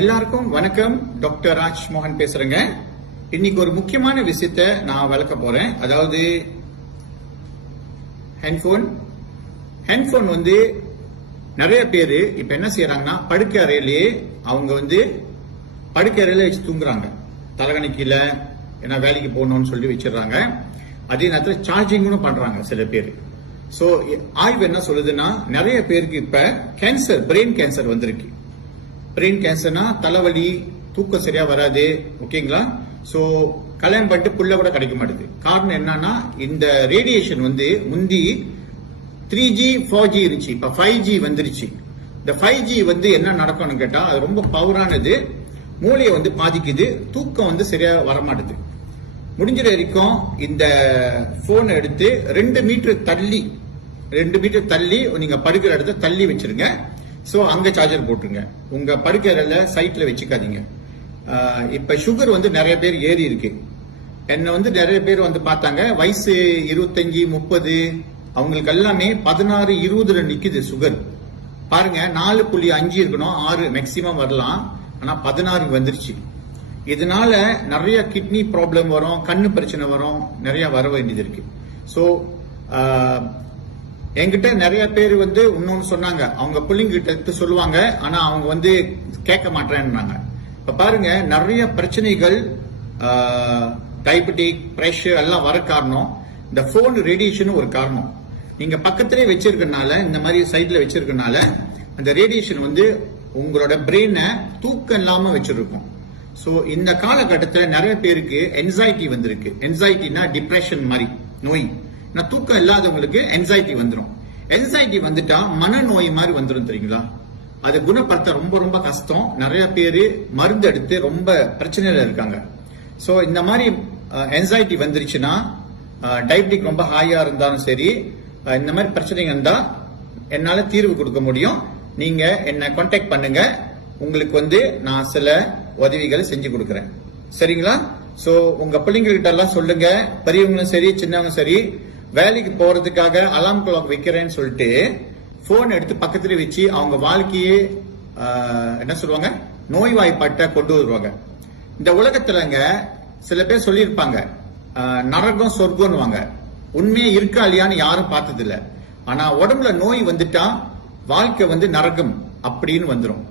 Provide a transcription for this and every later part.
எல்லாருக்கும் வணக்கம். டாக்டர் ராஜ் மோகன் பேசுறேங்க. இன்னைக்கு ஒரு முக்கியமான விஷயத்த நான் விளக்க போறேன். அதாவது ஹேண்ட்போன் ஹேண்ட்போன் வந்து நிறைய பேர் இப்ப என்ன செய்யறாங்கன்னா படுக்கை அறையிலேயே அவங்க வந்து படுக்கை அறையில வச்சு தூங்குறாங்க. தலகணி கீழே ஏன்னா வேலைக்கு போகணும்னு சொல்லி வச்சிடுறாங்க. அதே நேரத்தில் சார்ஜிங்கும் பண்றாங்க சில பேர். ஸோ ஆய்வு என்ன சொல்லுதுன்னா நிறைய பேருக்கு இப்ப கேன்சர் பிரெயின் கேன்சர் வந்திருக்கு. பிரெயின் கேன்சர்னா தலைவலி தூக்கம் சரியா வராது ஓகேங்களா? சோ கல்யாணம் பண்ணிட்டு புள்ள கூட கிடைக்க மாட்டேது. காரணம் என்னன்னா இந்த ரேடியேஷன் வந்து முந்தி த்ரீ ஜி ஃபோர் ஜி இருந்துச்சு. இப்ப ஃபைவ் ஜி வந்துருச்சு. இந்த ஃபைவ் ஜி வந்து என்ன நடக்கும்னு கேட்டா அது ரொம்ப பவரானது மூளையை வந்து பாதிக்குது தூக்கம் வந்து சரியா வரமாட்டுது. முடிஞ்ச வரைக்கும் இந்த போனை எடுத்து ரெண்டு மீட்டர் தள்ளி ரெண்டு மீட்டர் தள்ளி நீங்க படுக்கிற இடத்த தள்ளி வச்சிருங்க. ஸோ அங்கே சார்ஜர் போட்டுருங்க. உங்கள் படுக்கையில சைட்டில் வச்சுக்காதீங்க. இப்போ சுகர் வந்து நிறைய பேர் ஏறி இருக்கு. என்னை வந்து நிறைய பேர் வந்து பார்த்தாங்க. வயசு இருபத்தஞ்சி முப்பது அவங்களுக்கு எல்லாமே பதினாறு இருபதுல நிற்குது சுகர் பாருங்க நாலு புள்ளி அஞ்சு இருக்கணும் ஆறு மேக்சிமம் வரலாம். ஆனால் பதினாறு வந்துருச்சு. இதனால நிறைய கிட்னி ப்ராப்ளம் வரும் கண்ணு பிரச்சனை வரும் நிறைய வர வேண்டியது இருக்கு. ஸோ என்கிட்ட நிறைய பேர் வந்து இன்னொன்னு சொன்னாங்க. அவங்க பிள்ளைங்க கிட்ட சொல்லுவாங்க. ஆனா அவங்க வந்து கேட்க மாட்டேன்னாங்க இப்ப பாருங்க நிறைய பிரச்சனைகள் டைபட்டிக் பிரஷர் எல்லாம் வர காரணம் இந்த போன் ரேடியேஷன் ஒரு காரணம். நீங்க பக்கத்திலே வச்சிருக்கனால இந்த மாதிரி சைட்ல வச்சிருக்கனால அந்த ரேடியேஷன் வந்து உங்களோட பிரெயினை தூக்கம் இல்லாம வச்சிருக்கும். ஸோ இந்த காலகட்டத்தில் நிறைய பேருக்கு என்சைட்டி வந்திருக்கு. என்சைட்டினா டிப்ரெஷன் மாதிரி நோய். நான் தூக்கம் இல்லாதவங்களுக்கு என்சைட்டி வந்துடும் என்சைட்டி வந்துட்டா மனநோய் மாதிரி வந்துடும் தெரியுங்களா? அதை குணப்படுத்த ரொம்ப ரொம்ப கஷ்டம். நிறைய பேர் மருந்து எடுத்து ரொம்ப பிரச்சனையில இருக்காங்க. ஸோ இந்த மாதிரி என்சைட்டி வந்துருச்சுன்னா டயபெட்டிக் ரொம்ப ஹாயா இருந்தாலும் சரி இந்த மாதிரி பிரச்சனைங்க இருந்தா என்னால தீர்வு கொடுக்க முடியும். நீங்க என்னை கான்டாக்ட் பண்ணுங்க. உங்களுக்கு வந்து நான் சில உதவிகளை செஞ்சு கொடுக்குறேன். சரிங்களா? சோ உங்க பிள்ளைங்கள்கிட்ட எல்லாம் சொல்லுங்க. பெரியவங்களும் சரி சின்னவங்க சரி வேலைக்கு போறதுக்காக அலாம் கிளாக் வைக்கிறேன்னு சொல்லிட்டு போன் எடுத்து பக்கத்துல வச்சு அவங்க வாழ்க்கையே என்ன சொல்லுவாங்க? நோய்வாய்ப்பட்ட கொண்டு வருவாங்க. இந்த உலகத்துலங்க சில பேர் சொல்லியிருப்பாங்க. நரகம் சொர்க்கம்னுவாங்க. உண்மையே இருக்கா இல்லையான்னு யாரும் பார்த்தது இல்லை ஆனா உடம்புல நோய் வந்துட்டா வாழ்க்கை வந்து நரகம் அப்படின்னு வந்துடும்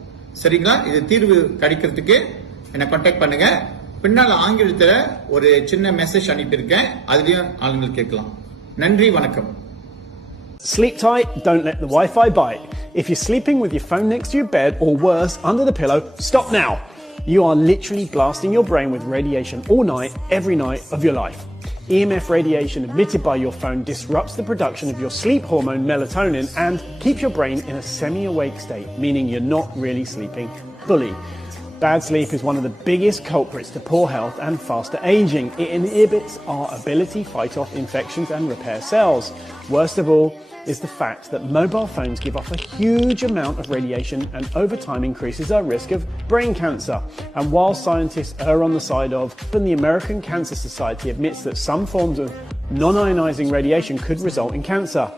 சரிங்களா? இது தீர்வு கிடைக்கிறதுக்கு என்ன கான்டாக்ட் பண்ணுங்க. பின்னால் ஆங்கிலத்தில் ஒரு சின்ன மெசேஜ் அனுப்பியிருக்கேன். அதுலேயும் ஆளுங்கள் கேட்கலாம். நன்றி வணக்கம் Sleep tight, don't let the Wi Fi bite. If you're sleeping with your phone next to your bed or worse, under the pillow, stop now. You are literally blasting your brain with radiation all night, every night of your life. EMF radiation emitted by your phone disrupts the production of your sleep hormone melatonin and keeps your brain in a semi awake state, meaning you're not really sleeping fully. Bad sleep is one of the biggest culprits to poor health and faster aging. It inhibits our ability to fight off infections and repair cells. Worst of all is the fact that mobile phones give off a huge amount of radiation and over time increases our risk of brain cancer. And while scientists err on the side of, even the American Cancer Society admits that some forms of non ionizing radiation could result in cancer.